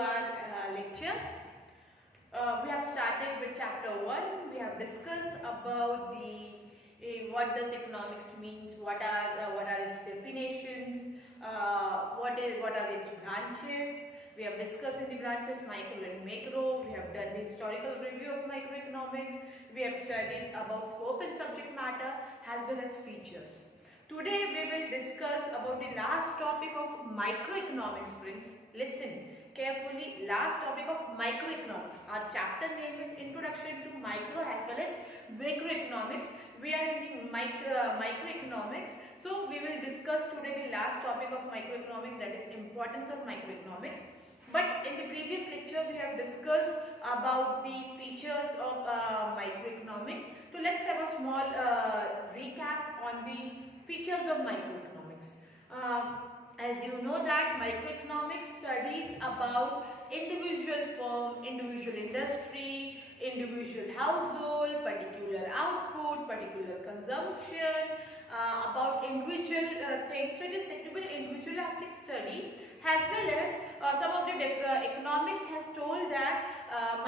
our lecture. We have started with chapter 1. We have discussed about the what does economics means, what are its definitions, what are its branches. We have discussed in the branches micro and macro. We have done the historical review of microeconomics. We have studied about scope and subject matter as well as features. Today we will discuss about the last topic of microeconomics, friends. Listen carefully, last topic of microeconomics. Our chapter name is Introduction to Micro as well as Macroeconomics. We are in the microeconomics. So we will discuss today the last topic of microeconomics, that is importance of microeconomics. But in the previous lecture we have discussed about the features of microeconomics. So let's have a small recap on the features of microeconomics. As you know that microeconomics studies about individual firm, individual industry, individual household, particular output, particular consumption, about individual things. So it is said to be an individualistic study, as well as some of the economics has told that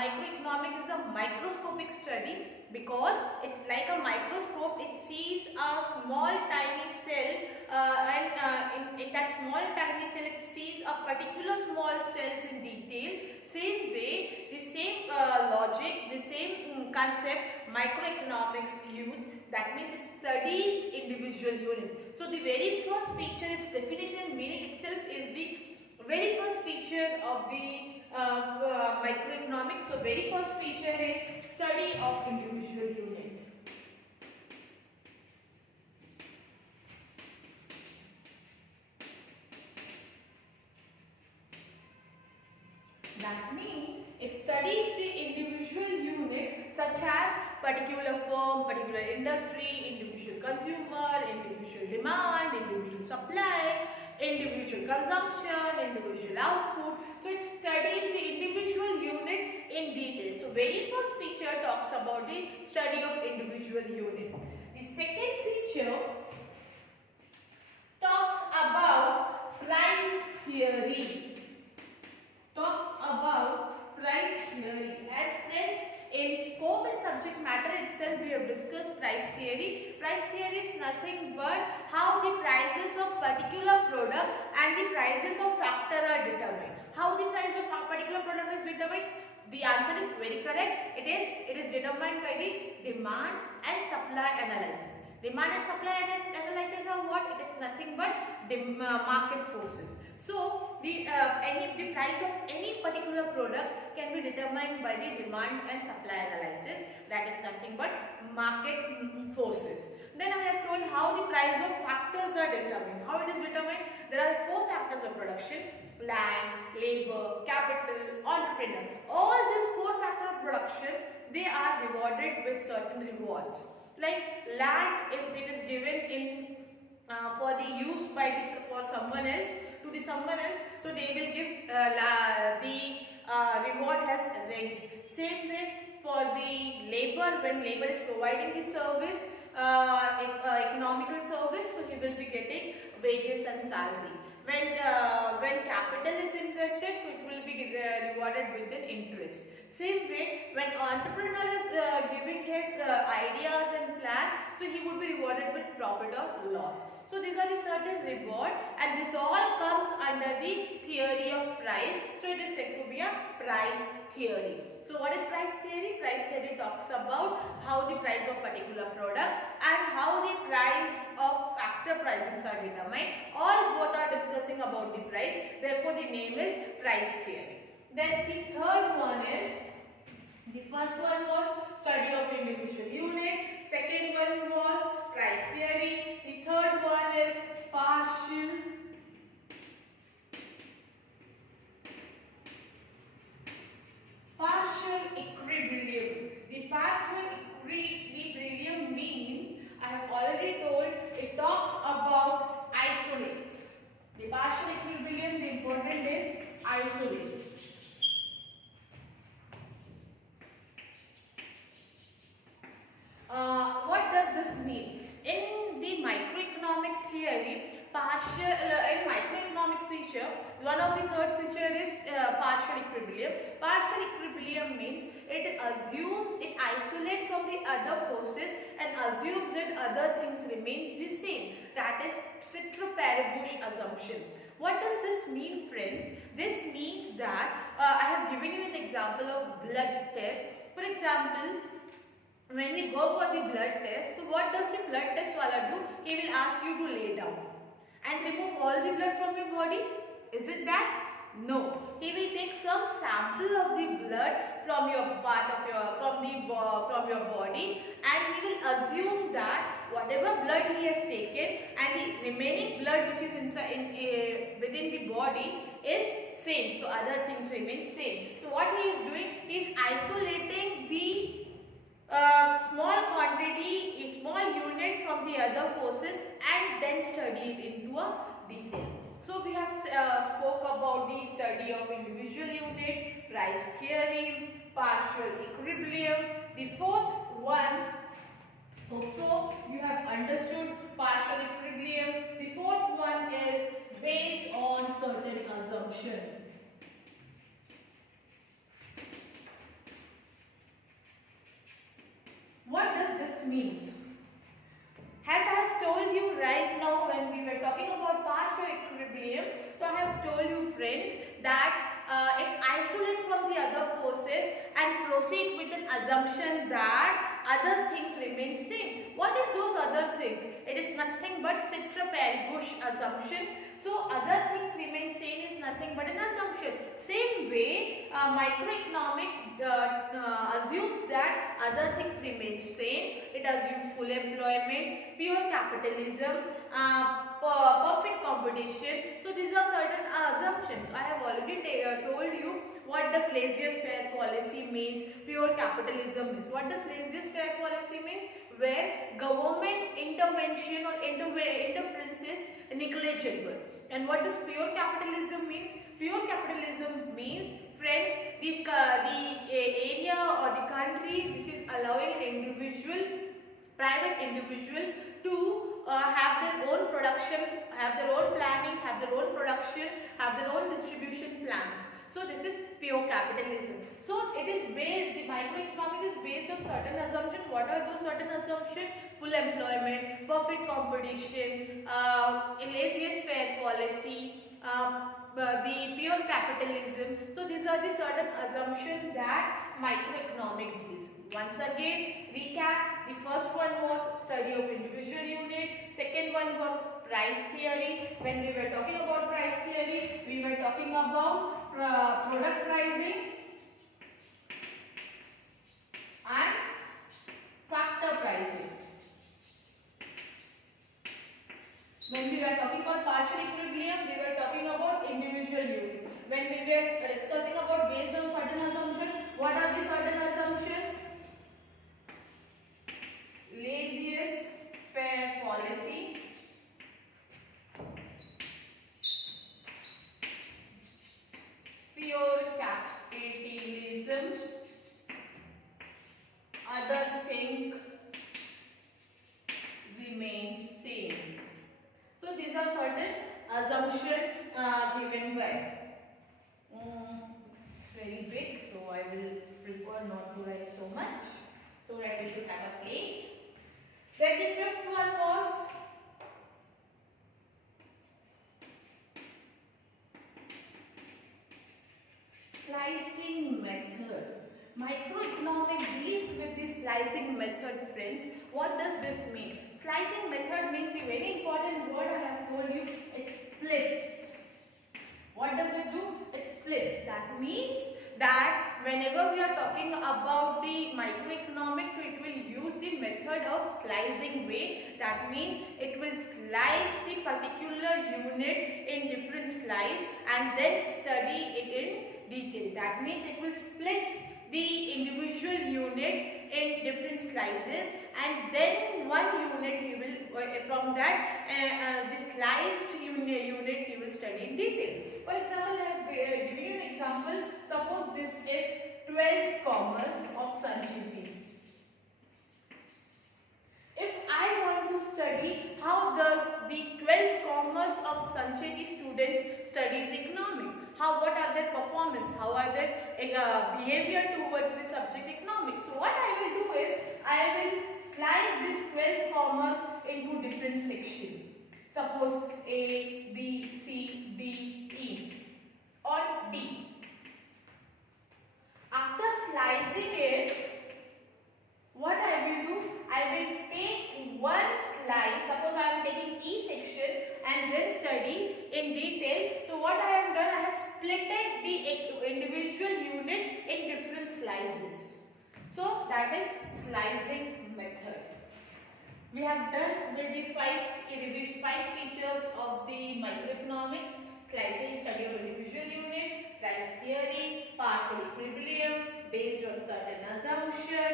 microeconomics is a microscopic study, because it's like a microscope. It sees a small tiny cell and in that small tiny cell it sees a particular small cells in detail. Same way, the same logic, the same concept microeconomics use. That means it studies individual units. So the very first feature, its definition and meaning itself is the very first feature of the microeconomics. So very first feature is study of individual unit. That means it studies the individual unit such as particular firm, particular industry, individual consumer, individual demand, individual supply, individual consumption, individual output. So it studies the individual unit in detail. So very first feature talks about the study of individual unit. The second feature talks about price theory. As friends, in scope and subject matter itself we have discussed price theory. Price theory is nothing but how the prices of particular product and the prices of factor are determined. How the price of a particular product is determined? The answer is very correct. It is determined by the demand and supply analysis. Demand and supply analysis are what? It is nothing but market forces. So the price of any particular product can be determined by the demand and supply analysis. That is nothing but market forces. Then I have told how the price of factors are determined. How it is determined? There are 4 factors of production: land, labor, capital, entrepreneur. All these 4 factors of production, they are rewarded with certain rewards. Like land, if it is given in for the use by this for someone else, to the someone else, so they will give the reward as rent. Same way for the labor, when labor is providing the service, economical service, so he will be getting wages and salary. When capital is invested, it will be rewarded with an interest. Same way, when entrepreneur is giving his ideas and plan, so he would be rewarded with profit or loss. So these are the certain reward, and this all comes under the theory of price. So it is said to be a price theory. So what is price theory? Price theory talks about how the price of particular product and how the price of factor pricings are determined. All both are discussing about the price. Therefore, the name is price theory. Then the third one is, the first one was study of individual unit. Second one was price theory. The third one is partial equilibrium. The partial equilibrium means, I have already told, it talks about isolates. The partial equilibrium, the important is isolates. What does this mean? In the microeconomic theory, in microeconomic feature, one of the third feature is partial equilibrium? Partial equilibrium means it assumes, it isolates from the other forces and assumes that other things remains the same. That is Citroparibus assumption. What does this mean, friends? This means that I have given you an example of blood test. For example, when we go for the blood test, so what does the blood test wala do? He will ask you to lay down and remove all the blood from your body. Is it that? No. He will take some sample of the blood from your from your body, and he will assume that whatever blood he has taken and the remaining blood which is inside within the body is same. So other things remain same. So what he is doing, he is isolating the small quantity, a small unit from the other forces and then study it into a detail. So we have spoke about the study of individual unit, price theory, partial equilibrium. The fourth one, so you have understood partial equilibrium. The fourth one is based on certain assumption. What does this mean? As I have told you right now when we were talking about partial equilibrium, so I have told you friends that it isolates from the other forces and proceed with an assumption that other things remain same. What is those other things? It is nothing but Citroparibus assumption. So other things remain same is nothing but an assumption. Same way, microeconomic assumes that other things remain same. It assumes full employment, pure capitalism, perfect competition. So these are certain assumptions. I have already told you what does laissez-faire policy means, pure capitalism means. What does laissez-faire policy means? Where government intervention or interference is negligible. And what does pure capitalism means? Pure capitalism means, friends, the area or the country which is allowing an individual, private individual to have their own production, have their own planning, have their own production, have their own distribution plans. So this is pure capitalism. So it is based, the microeconomic is based on certain assumptions. What are those certain assumptions? Full employment, perfect competition, laissez-faire policy, the pure capitalism. So these are the certain assumptions that microeconomic deals. Once again, recap. The first one was study of individual unit. Second one was price theory. When we were talking about price theory, we were talking about product pricing and factor pricing. When we were talking about partial equilibrium, we were talking about individual unit. When we were discussing about based on certain assumptions, what are the certain assumptions? Laissez-faire policy, pure capitalism, other things remain same. So these are certain assumptions given by. It's very big, so I will prefer not to write so much, so that we should have a place. Then the fifth one was slicing method. Microeconomic deals with the slicing method, friends. What does this mean? Slicing method means the very important word I have told you, it splits. What does it do? It splits. That means that whenever we are talking about the microeconomic, it will use the method of slicing way. That means it will slice the particular unit in different slice and then study it in detail. That means it will split the individual unit in different slices, and then one unit he will, from that the sliced unit he will study in detail. For example, I have given you an example. Suppose this is 12th commerce of Sancheti. If I want to study how does the 12th commerce of Sancheti students studies economics, what are their performance, how are their behavior towards the subject economics. So what I will do is I will slice this 12th commerce into different sections. Suppose A, B, C, D, E or D. After slicing it, what I will do, I will take one slice. Suppose I am taking E section and then study in detail. So what I have done, I have splitted the individual unit in different slices. So that is slicing method. We have done with the five features of the microeconomic: slicing, study of individual unit, price theory, partial equilibrium based on certain assumption.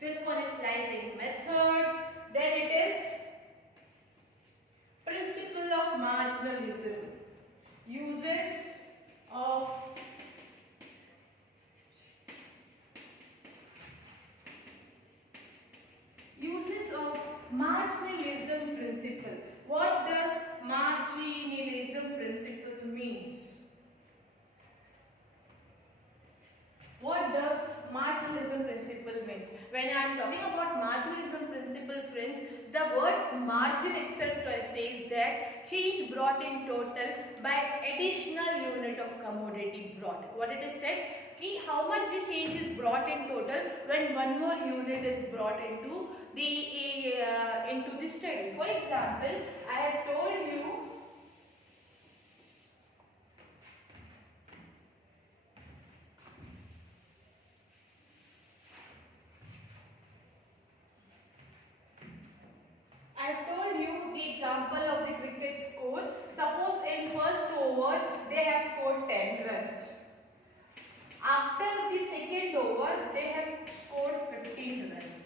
Fifth one is slicing method. Then it is principle of marginalism, uses of marginalism principle. What does marginalism principle means? What does marginalism principle means? When I am talking about marginalism principle, friends, the word margin itself says that change brought in total by additional unit of commodity brought. What it is said? How much the change is brought in total when one more unit is brought into the study. For example, I have told you the example of the cricket score. Suppose in first over they have scored 10 runs. After the second over, they have scored 15 runs.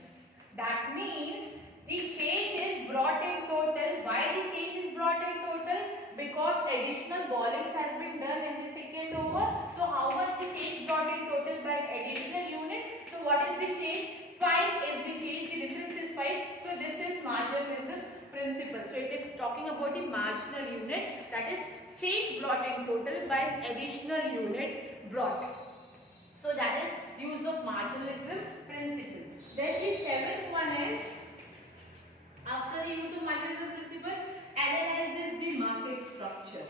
That means the change is brought in total. Why the change is brought in total? Because additional bowlings has been done in the second over. So how much the change brought in total by additional unit? So what is the change? 5 is the change. The difference is 5. So this is marginalism principle. So it is talking about the marginal unit, that is change brought in total by additional unit brought. So that is use of marginalism principle. Then the seventh one is, after the use of marginalism principle, analyzes the market structure.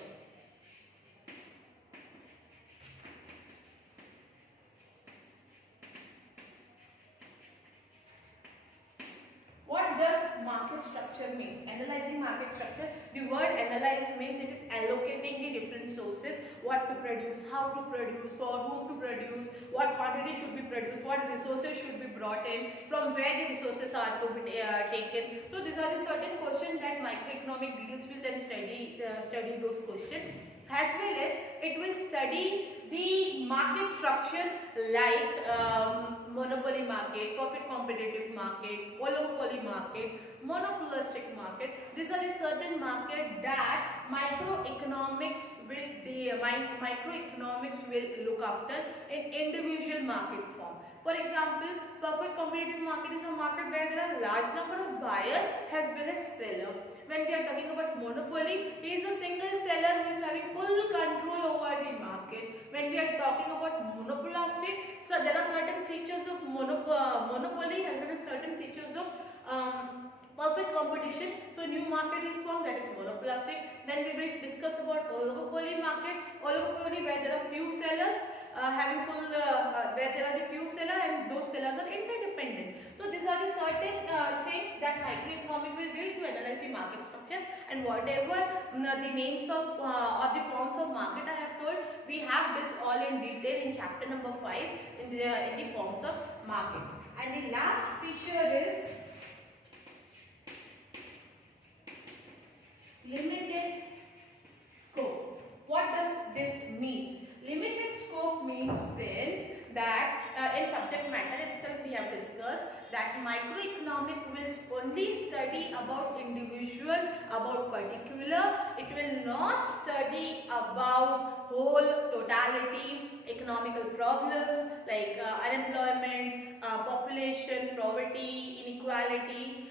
What does market structure means? Analyzing market structure. The word analyze means it is allocating the different sources, what to produce, how to produce, for whom to produce, what quantity should be produced, what resources should be brought in, from where the resources are to be taken. So these are the certain questions that microeconomic deals with and study those questions. As well as it will study the market structure like monopoly market, perfect competitive market, oligopoly market, monopolistic market. These are the certain market that microeconomics will look after in individual market form. For example, perfect competitive market is a market where there are a large number of buyers as well as seller. When we are talking about monopoly, he is a single seller who is having full control over the market. When we are talking about monopolistic, so there are certain features of monopoly as well as certain features of perfect competition. So new market is formed, that is monopolistic. Then we will discuss about oligopoly market. Oligopoly where there are few sellers where there are the few sellers and those sellers are interdependent. So these are the certain things that microeconomic will do to analyze the market structure, and whatever the names of or the forms of market I have told, we have this all in detail in chapter number 5 in the forms of market. And the last feature is limited scope. What does this mean? Limited scope means, friends, that in subject matter itself we have discussed that microeconomic will only study about individual, about particular. It will not study about whole totality, economical problems like unemployment, population, poverty, inequality,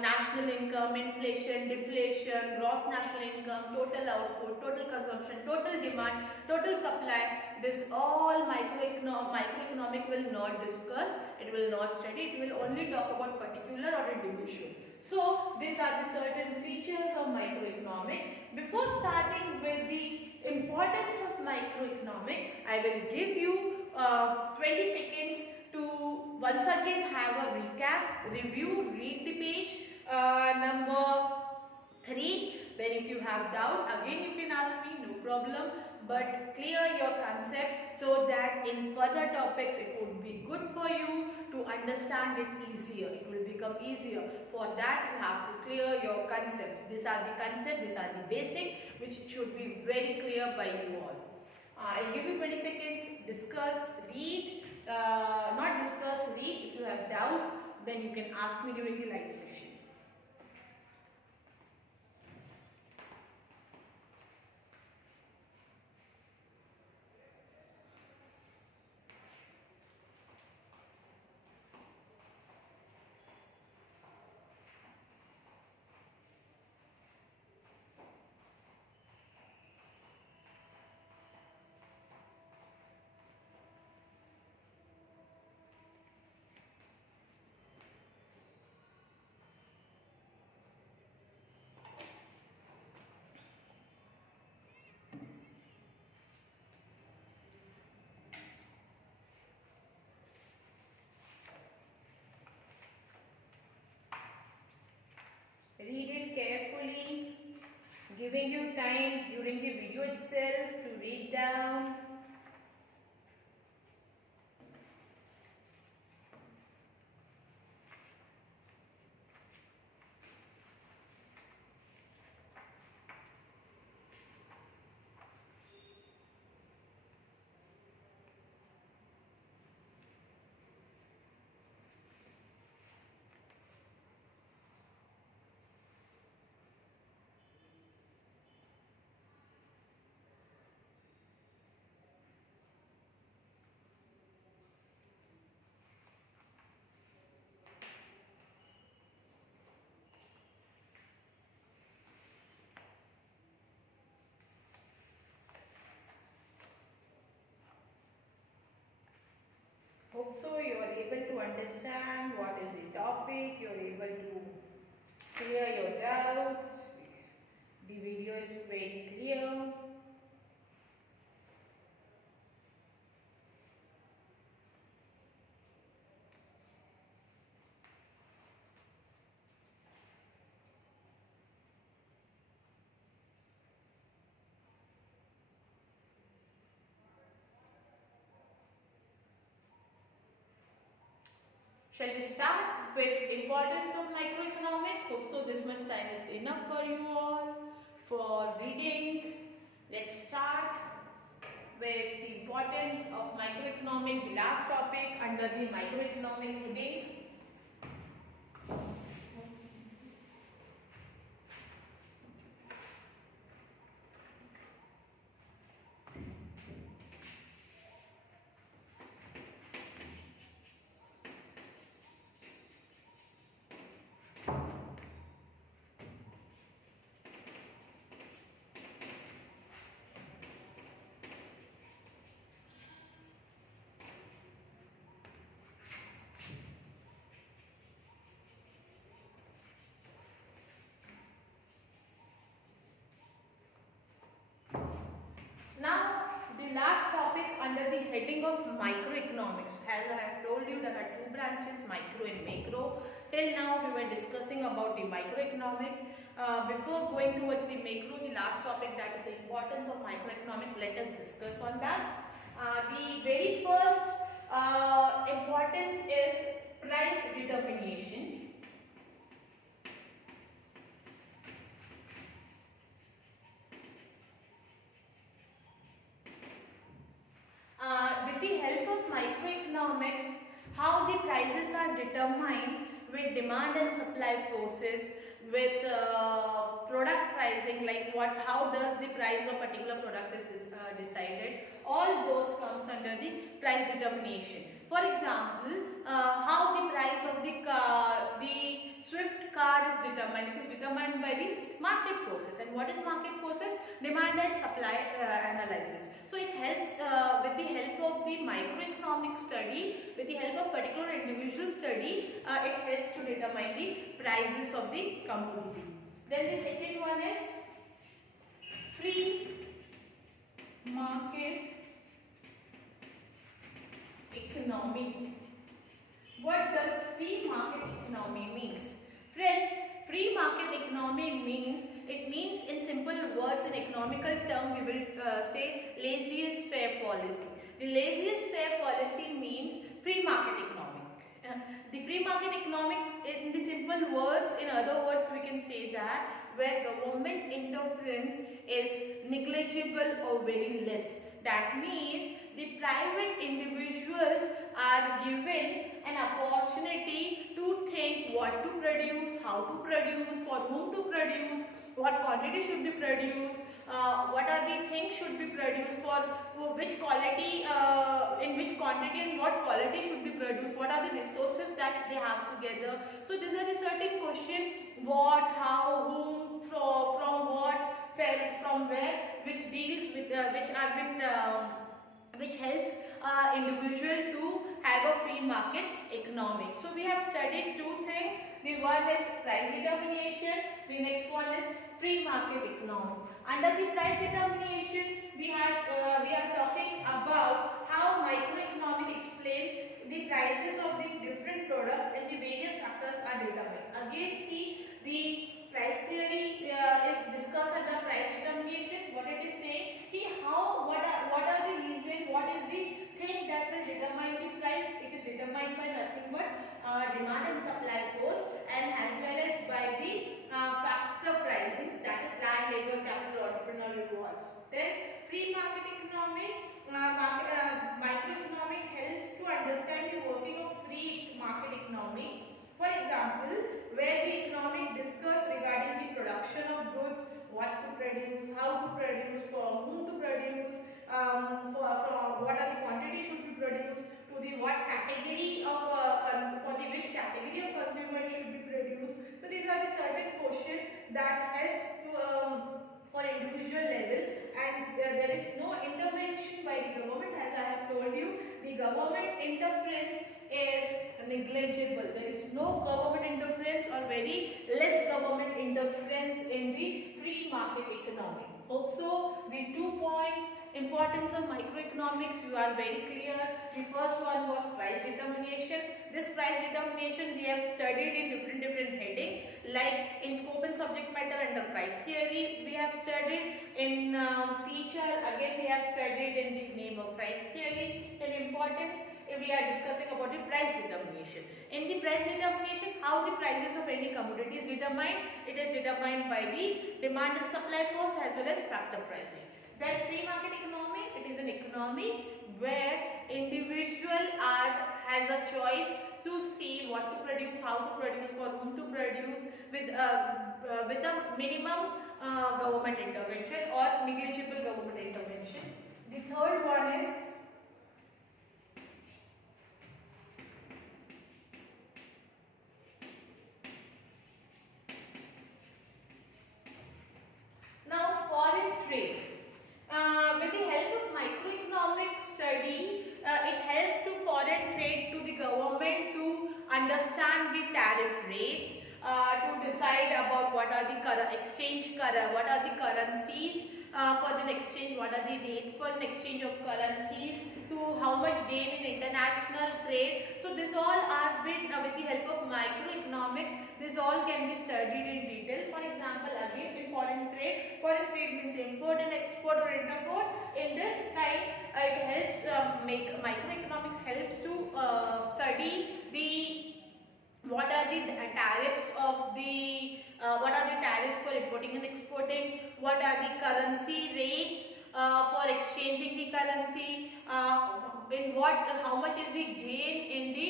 national income, inflation, deflation, gross national income, total output, total consumption, total demand, total supply. This all microeconomic will not discuss, it will not study, it will only talk about particular or individual. So these are the certain features of microeconomic. Before starting with the importance of microeconomic, I will give you 20 seconds to once again have a recap, review, read the page number 3. Then if you have doubt, again you can ask me, no problem, but clear your concept so that in further topics it would be good for you to understand it easier. It will become easier. For that you have to clear your concepts. These are the concepts, these are the basic which should be very clear by you all. I'll give you 20 seconds, discuss, read, not discuss, read. If you have doubt, then you can ask me during the live session. Read it carefully, giving you time during the video itself to read down. Hope so you are able to understand what is the topic, you are able to clear your doubts. The video is very clear. Shall we start with importance of microeconomic? Hope so this much time is enough for you all for reading. Let's start with the importance of microeconomic, the last topic under the microeconomic heading. Last topic under the heading of microeconomics. As I have told you, there are two branches, micro and macro. Till now we were discussing about the microeconomic. Before going towards the macro, the last topic, that is the importance of microeconomic, let us discuss on that. The very first importance is price determination. With the help of microeconomics, how the prices are determined with demand and supply forces, with product pricing, like how does the price of particular product is decided. All those comes under the price determination. For example, how the price of the Swift car is determined. It is determined by the market forces. And what is market forces? Demand and supply analysis. So it helps with the help of the microeconomic study, with the help of particular individual study, it helps to determine the prices of the commodity. Then the second one is free market economy. What does free market economy means? Friends, free market economy means, it means in simple words, in economical term, we will say laziest fair policy. The laziest fair policy means free market economy. The free market economy, in the simple words, in other words, we can say that where government interference is negligible or very less. That means the private individuals are given an opportunity to think what to produce, how to produce, for whom to produce, what quantity should be produced, what are the things should be produced, for which quality, in which quantity and what quality should be produced, what are the resources that they have together. So these are the certain questions: what, how, whom, from what, from where, which deals with, which helps individual to have a free market economy. So we have studied two things. The one is price determination. The next one is free market economy. Under the price determination, we are talking about how microeconomic explains the prices of the different products and the various factors are determined. Again, see, the price theory is discussed under price determination. What it is saying, what are the reasons, what is the thing that will determine the price? It is determined by nothing but demand and supply force, and as well as by the factor pricings, that is land, labor, capital, entrepreneurial rewards. Then free market economy, microeconomic helps to understand the working of free market economy. For example, where the economic discuss regarding the production of goods, what to produce, how to produce, for whom to produce, for what are the quantity should be produced, to the what category of for the which category of consumer should be produced. So these are the certain questions that helps to for individual level, and there is no intervention by the government. As I have told you, the government interference is negligible. There is no government interference or very less government interference in the free market economy. Also, the 2 points, importance of microeconomics, you are very clear. The first one was price determination. This price determination we have studied in different heading, like in scope and subject matter under price theory we have studied, in feature again we have studied in the name of price theory. In importance, we are discussing about the price determination. In the price determination, how the prices of any commodity is determined? It is determined by the demand and supply force as well as factor pricing. Then free market economy, it is an economy where individual has a choice to see what to produce, how to produce, for whom to produce, with a minimum government intervention or negligible government intervention. The third one is now foreign trade. With the help of microeconomic study, it helps to foreign trade to the government to understand the tariff rates, to decide about what are the what are the currencies for the exchange, what are the rates for the exchange of currencies, to how much gain in international trade. So this all are been with the help of microeconomics. This all can be studied in detail. For example, again in foreign trade means import and export or interport. In this time, it helps microeconomics helps to study the what are the tariffs of the what are the tariffs for importing and exporting, what are the currency rates for exchanging the currency, how much is the gain in the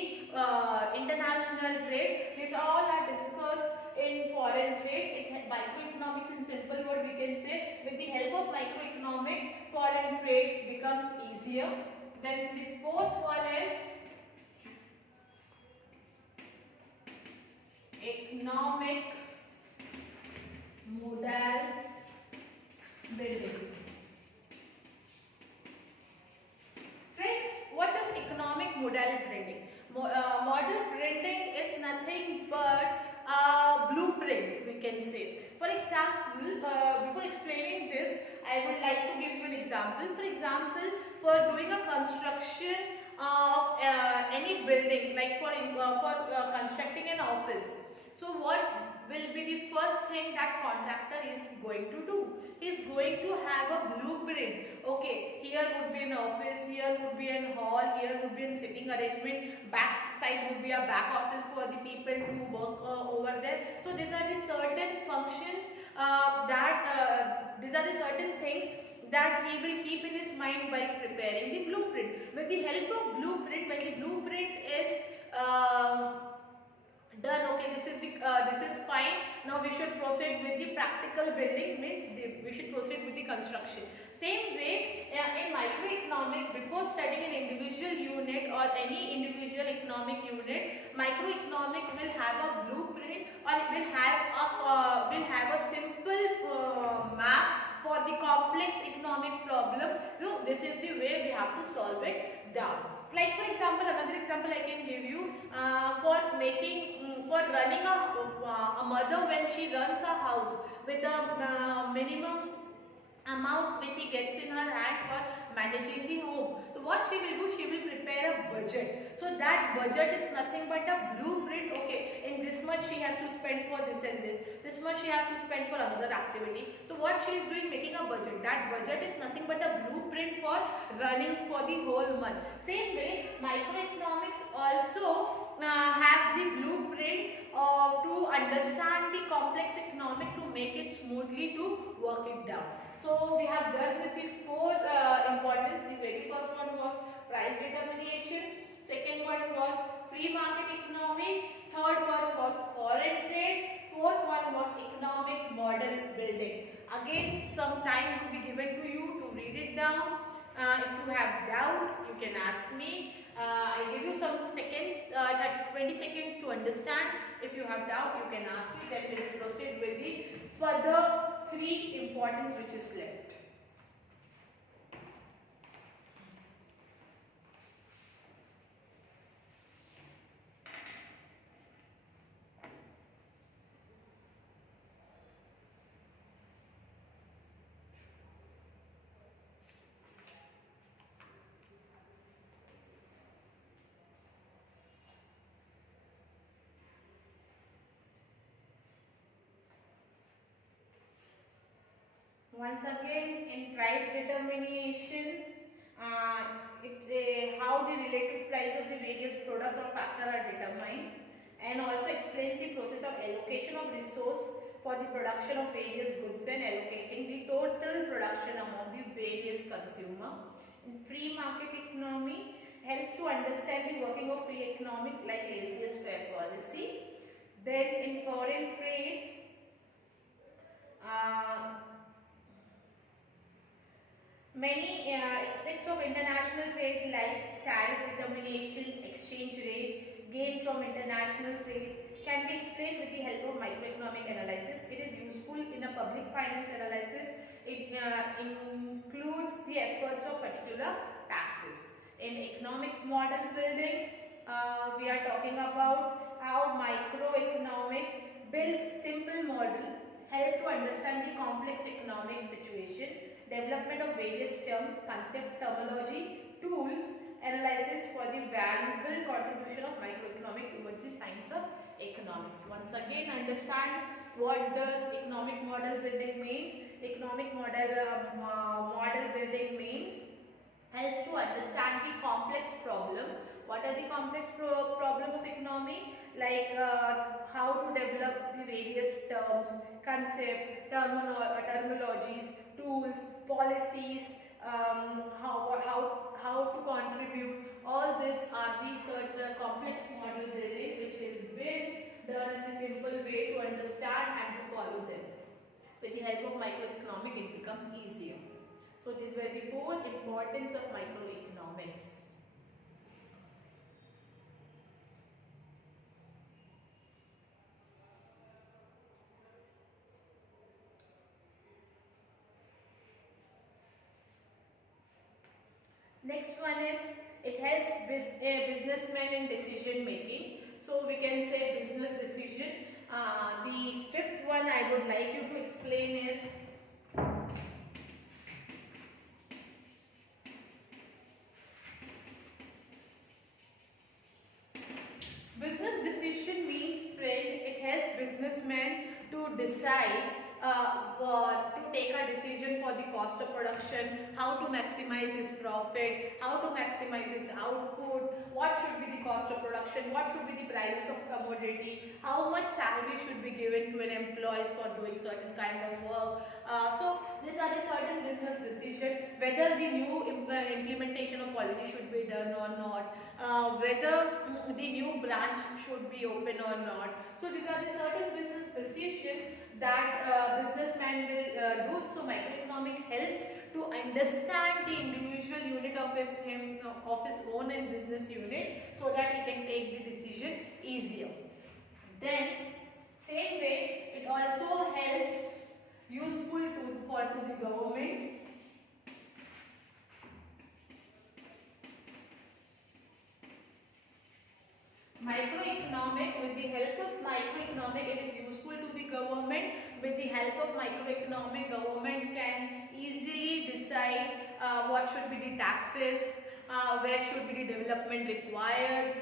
international trade. These all are discussed in foreign trade. Microeconomics in simple word we can say, with the help of microeconomics, foreign trade becomes easier. Then the fourth one is economic model building. Friends, what is economic model building? Model building is nothing but a blueprint, we can say. For example, before explaining this, I would like to give you an example. For example, for doing a construction of any building, like for constructing an office. So what will be the first thing that contractor is going to do? He is going to have a blueprint. Okay, here would be an office, here would be an hall, here would be a sitting arrangement, back side would be a back office for the people to work over there. So these are the certain functions these are the certain things that he will keep in his mind while preparing the blueprint. With the help of blueprint, when the blueprint is done, okay, this is fine, now we should proceed with the practical building, means we should proceed with the construction. Same way in microeconomic, before studying an individual unit or any individual economic unit, microeconomic will have a blueprint, or it will have a simple map for the complex economic problem. So this is the way we have to solve it down. Like for example, another example I can give you, for running a mother, when she runs a house with a minimum amount which he gets in her hand for managing the home. So what she will do, she will prepare a budget. So that budget is nothing but a blueprint. Okay, in this much she has to spend for this and this much she has to spend for another activity. So what she is doing, making a budget. That budget is nothing but a blueprint for running for the whole month. Same way, microeconomics also have the blueprint to understand the complex economic, to make it smoothly, to work it down. So we have done with the four importance. The very first one was price determination, second one was free market economy, third one was foreign trade, fourth one was economic model building. Again, some time will be given to you to read it down. If you have doubt, you can ask me. I give you some seconds, 20 seconds to understand. If you have doubt, you can ask me. Then we will proceed with the further three importance which is left. Once again, in price determination, how the relative price of the various product or factor are determined, and also explains the process of allocation of resource for the production of various goods and allocating the total production among the various consumer. In free market economy, helps to understand the working of free economic like laissez-faire policy. Then in foreign trade, many aspects of international trade like tariff determination, exchange rate, gain from international trade can be explained with the help of microeconomic analysis. It is useful in a public finance analysis. It includes the efforts of particular taxes. In economic model building, we are talking about how microeconomic builds simple model, help to understand the complex economic situation, development of various term, concept, terminology, tools, analysis for the valuable contribution of microeconomic towards the science of economics. Once again, understand what does economic model building means. Economic model building means helps to understand the complex problem. What are the complex problem of economy? Like how to develop the various terms, concept, terminologies, tools, policies, how to contribute. All this are the certain complex model building which is been done in a simple way to understand and to follow them. With the help of microeconomic, it becomes easier. So these were the four importance of microeconomics. Next one is it helps businessmen in decision making. So we can say business decision. The fifth one I would like you to explain is business decision means, friend, it helps businessmen to decide to take a decision for the cost of production, how to maximize his profit, how to maximize his output, what should be the cost of production, what should be the prices of commodity, how much salary should be given to an employee for doing certain kind of work. So these are the certain business decision, whether the new implementation of policy should be done or not, whether the new branch should be open or not. So these are the certain business decisions that businessman will do. So microeconomic helps to understand the individual unit of his own and business unit, so that he can take the decision easier. Then same way it also helps useful to the government. Microeconomic, with the help of microeconomic, it is useful to the government. With the help of microeconomic, government can easily decide what should be the taxes, where should be the development required,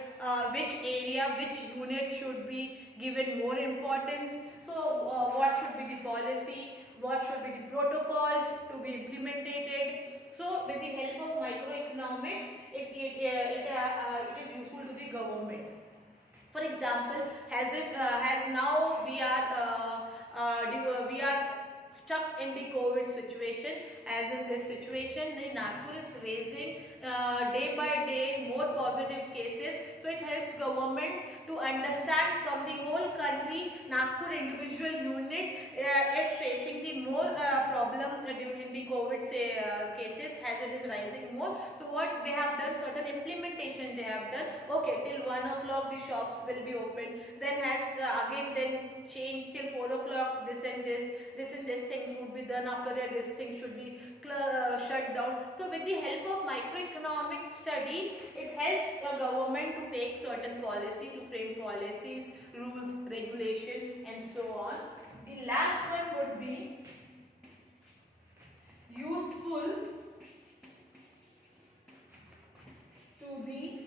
which area, which unit should be given more importance. So what should be the policy, what should be the protocols to be implemented. So with the help of microeconomics, it is useful to the government. For example, as now we are stuck in the COVID situation. As in this situation, the Nagpur is raising day by day more positive cases. So it helps government to understand from the whole country, Nagpur individual unit is facing the more problem during the COVID cases as it is rising more. So what they have done, certain implementation they have done. Okay, till 1 o'clock the shops will be open. Then has again then changed till 4 o'clock. This and this things would be done. After that, this thing should be shut down. So with the help of microeconomic study, it helps the government to take certain policy, to frame policies, rules, regulation, and so on. The last one would be useful to the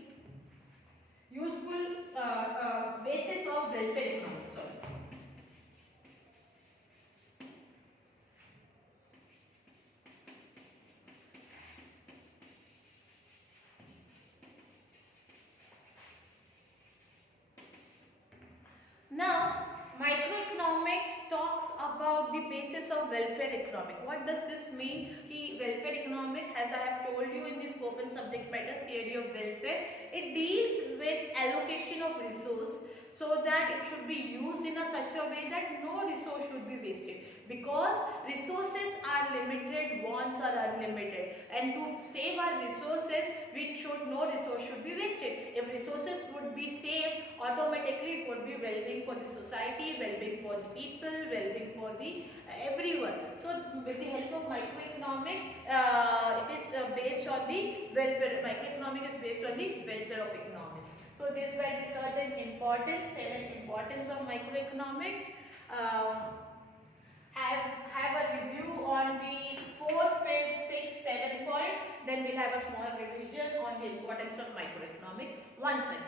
basis of welfare economics. Now, microeconomics talks about the basis of welfare economic. What does this mean? The welfare economic, as I have told you in the scope and subject matter theory of welfare, it deals with allocation of resource so that it should be used in such a way that no resource should be wasted. Because resources are limited, wants are unlimited, and to save our resources, no resource should be wasted. If resources would be saved, automatically it would be well-being for the society, well-being for the people, well-being for the everyone. So with the help of microeconomic, it is based on the welfare. Microeconomic is based on the welfare of economic. So these were the certain seven importance of microeconomics. Have a review on the 4th, 5th, 6th, 7th point. Then we'll have a small revision on the importance of microeconomic once again.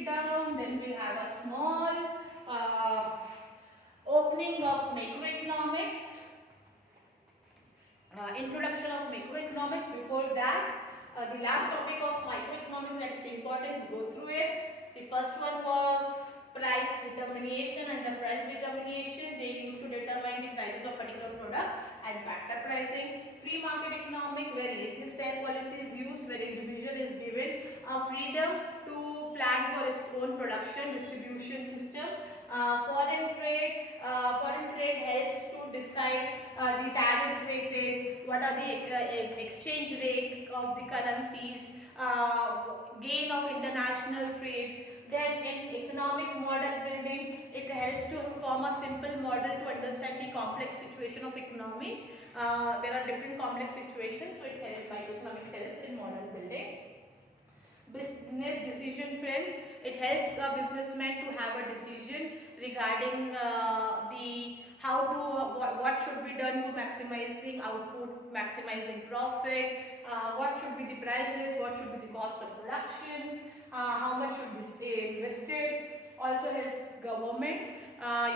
it down, then we'll have a small opening of macroeconomics, introduction of macroeconomics. Before that, the last topic of microeconomics and its importance, go through it. The first one was price determination. Under price determination, they used to determine the prices of particular product, and factor pricing. Free market economic, where laissez-faire policy is used, where individual is given a freedom to plan for its own production distribution system. Foreign trade helps to decide the tariff rate, what are the exchange rate of the currencies, gain of international trade. Then in economic model building, it helps to form a simple model to understand the complex situation of economy. There are different complex situations, so it helps, microeconomics helps in model building. Business decision, friends, it helps a businessman to have a decision regarding what should be done to maximizing output, maximizing profit, what should be the prices, what should be the cost of production, how much should be stay invested. Also helps government,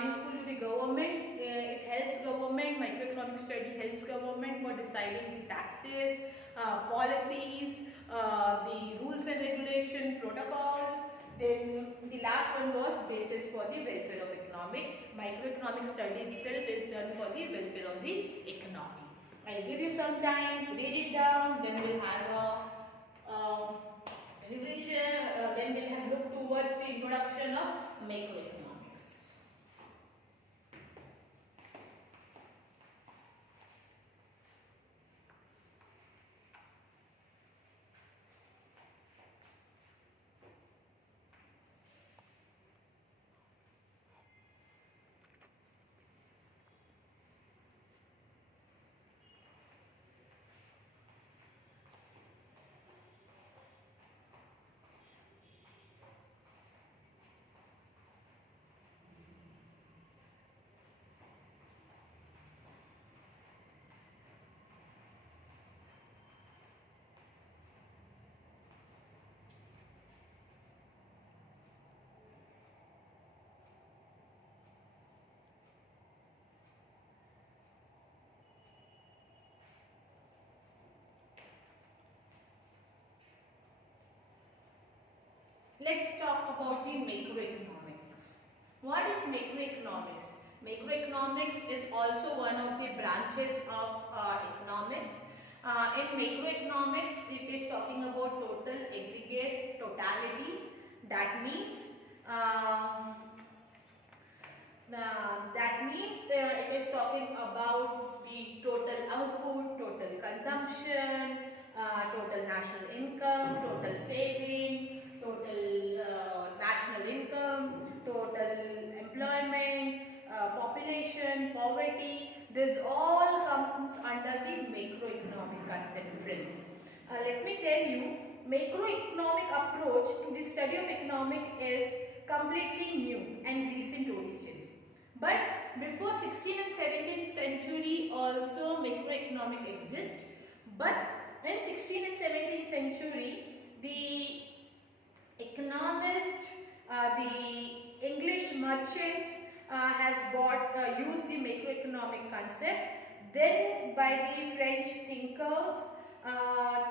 useful to the government. It helps government, microeconomic study helps government for deciding the taxes, policies, the rules and regulation, protocols. Then the last one was basis for the welfare of economic. Microeconomic study itself is done for the welfare of the economy. I'll give you some time to read it down, then we'll have a revision, then we'll have look towards the introduction of macroeconomics. Let's talk about the macroeconomics. What is macroeconomics? Macroeconomics is also one of the branches of economics. In macroeconomics, it is talking about total, aggregate, totality. That means it is talking about the total output, total consumption, total national income, total saving, total national income, total employment, population, poverty. This all comes under the macroeconomic concept, friends. Let me tell you, macroeconomic approach to the study of economic is completely new and recent origin. But before 16th and 17th century also macroeconomic exists. But in 16th and 17th century, the economists, the English merchants has used the macroeconomic concept. Then by the French thinkers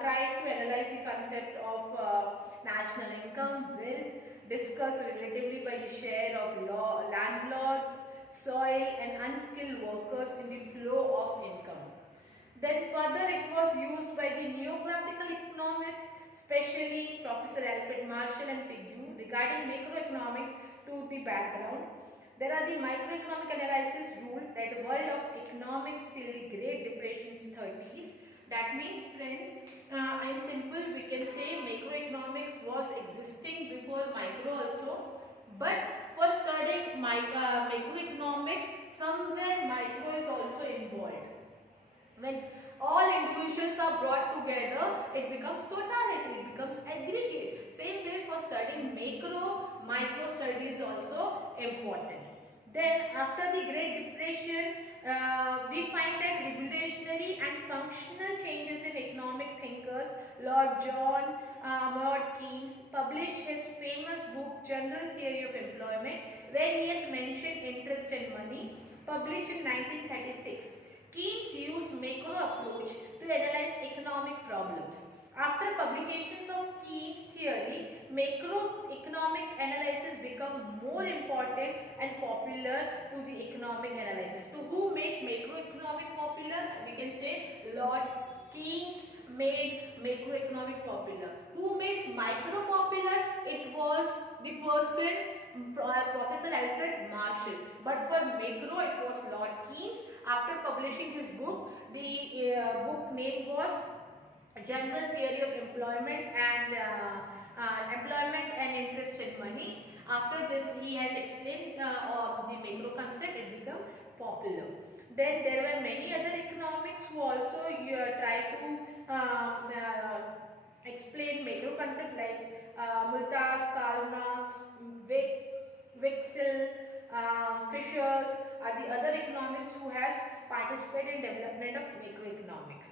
tries to analyze the concept of national income, wealth, discussed relatively by the share of landlords, soil and unskilled workers in the flow of income. Then further it was used by the neoclassical economists, especially Professor Alfred Marshall and Pigou, regarding macroeconomics to the background. There are the microeconomic analysis rule, that world of economics till the Great Depression's 30s. That means, friends, in simple we can say macroeconomics was existing before micro also, but for studying macroeconomics, somewhere micro is also involved. When all individuals are brought together, it becomes totality, it becomes aggregate. Same way for studying macro, micro study is also important. Then after the Great Depression, we find that revolutionary and functional changes in economic thinkers, Lord Lord John Maynard Keynes published his famous book General Theory of Employment, where he has mentioned interest and money, published in 1936. Keynes used macro approach to analyze economic problems. After publications of Keynes' theory, macroeconomic analysis become more important and popular to the economic analysis. So who made macroeconomic popular? We can say Lord Keynes made macroeconomic popular. Who made micro popular? It was the person Professor Alfred Marshall. But for macro it was Lord Keynes. After publishing his book, the book name was General Theory of Employment and Interest in Money. After this, he has explained the macro concept. It became popular. Then there were many other economics who also try to explain macro concept, like Malthus, Karl Marx, Wicksell, Fisher are the other economists who have participated in development of macroeconomics.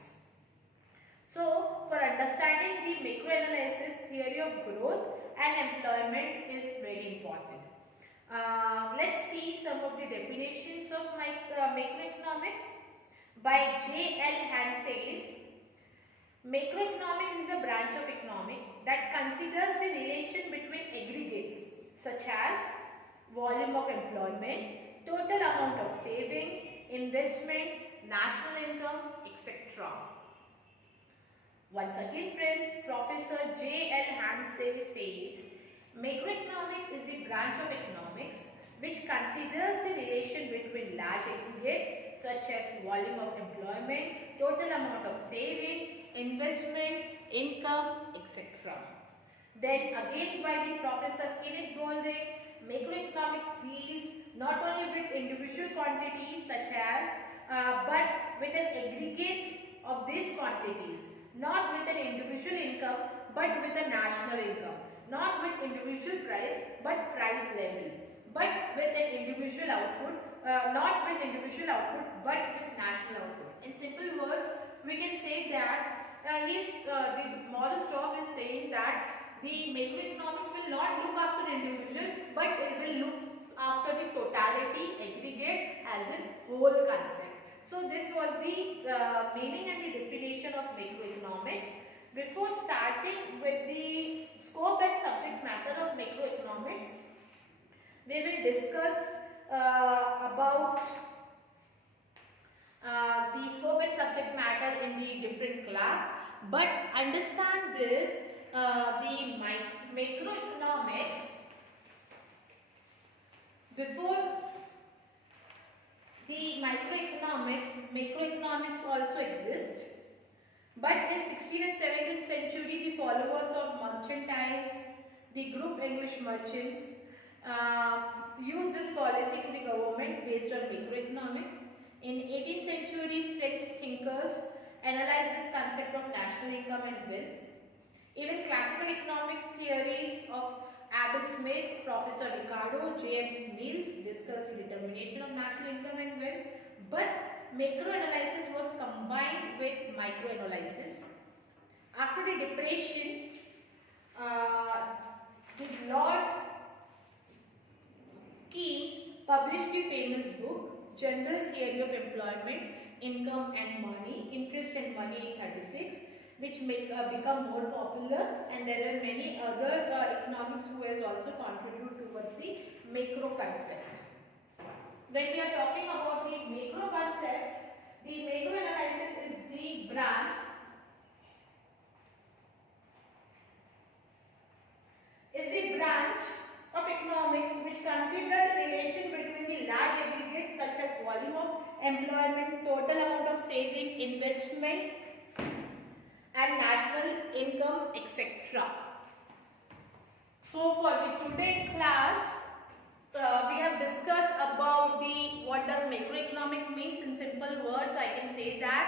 So, for understanding the macroanalysis, theory of growth and employment is very important. Let's see some of the definitions of macroeconomics. By J.L. Hanses, macroeconomics is a branch of economics that considers the relation between aggregates such as volume of employment, total amount of saving, investment, national income, etc. Once again friends, Professor J.L. Hanses says, macroeconomics is the branch of economics which considers the relation between large aggregates such as volume of employment, total amount of saving, investment, income, etc. Then again by the Professor Kenneth Boulding, macroeconomics deals not only with individual quantities such as but with an aggregate of these quantities, not with an individual income but with a national income, not with individual price but price level, but with an individual output, not with individual output but with national output. In simple words, we can say that the Morris Dobb is saying that the macroeconomics will not look after individual but it will look after the totality, aggregate as a whole concept. So this was the meaning and the definition of macroeconomics. Before starting with the scope and subject matter of macroeconomics, we will discuss about the scope and subject matter in the different class. But understand this, the macroeconomics, before the macroeconomics also exist. But in 16th and 17th century, the followers of merchantiles, the group English merchants, used this policy to the government based on macroeconomic. In 18th century, French thinkers analyzed this concept of national income and wealth. Even classical economic theories of Adam Smith, Professor Ricardo, James Mills discussed the determination of national income and wealth. But macroanalysis was combined with microanalysis. After the Depression, the Lord Keynes published the famous book General Theory of Employment, Income and Money, Interest and Money in 36, which become more popular, and there are many other economics who has also contributed towards the macro concept. When we are talking about the macro concept, the macro analysis is the branch of economics which consider the relation between the large aggregates such as volume of employment, total amount of saving, investment and national income, etc. So for the today class, we have discussed about what does macroeconomic means. In simple words, I can say that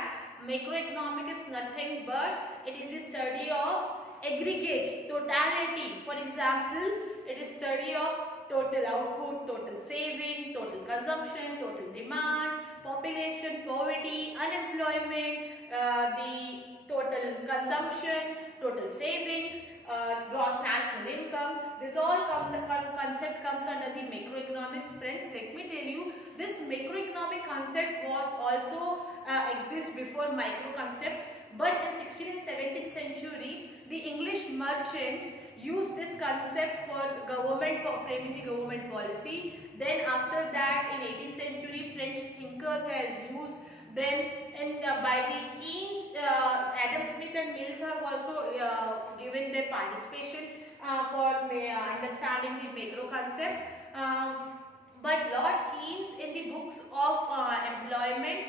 macroeconomic is nothing but it is the study of aggregates, totality. For example, it is study of total output, total saving, total consumption, total demand, population, poverty, unemployment, the total consumption, total savings, gross national income. This all concept comes under the macroeconomics. Friends, let me tell you, this macroeconomic concept was also exist before micro concept, but in 16th and 17th century, the English merchants used this concept for framing the government policy. Then after that, in 18th century, French thinkers has used. Then by the Keynes, Adam Smith and Mills have also given their participation for understanding the macro concept. But Lord Keynes, in the books of employment,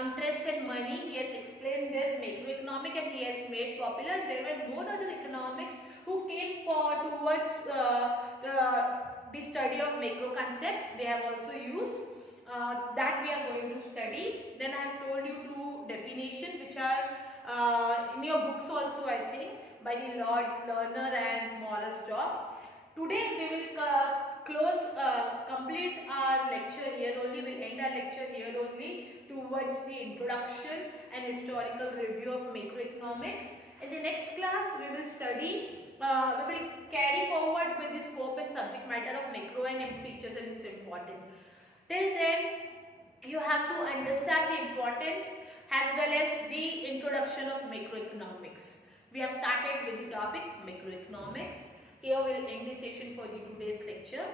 interest and money, he has explained this macroeconomic and he has made popular. There were more other economics who came towards the study of macro concept. They have also used that we are going to study. Then I have told you two definitions which are in your books also, I think, by the Lord Lerner and Morris Dobb. Today we will complete our lecture here only. We will end our lecture here only towards the introduction and historical review of macroeconomics. In the next class we will study, we will carry forward with the scope and subject matter of macro and features and its importance. Till then, you have to understand the importance as well as the introduction of macroeconomics. We have started with the topic macroeconomics. Here we will end the session for the today's lecture.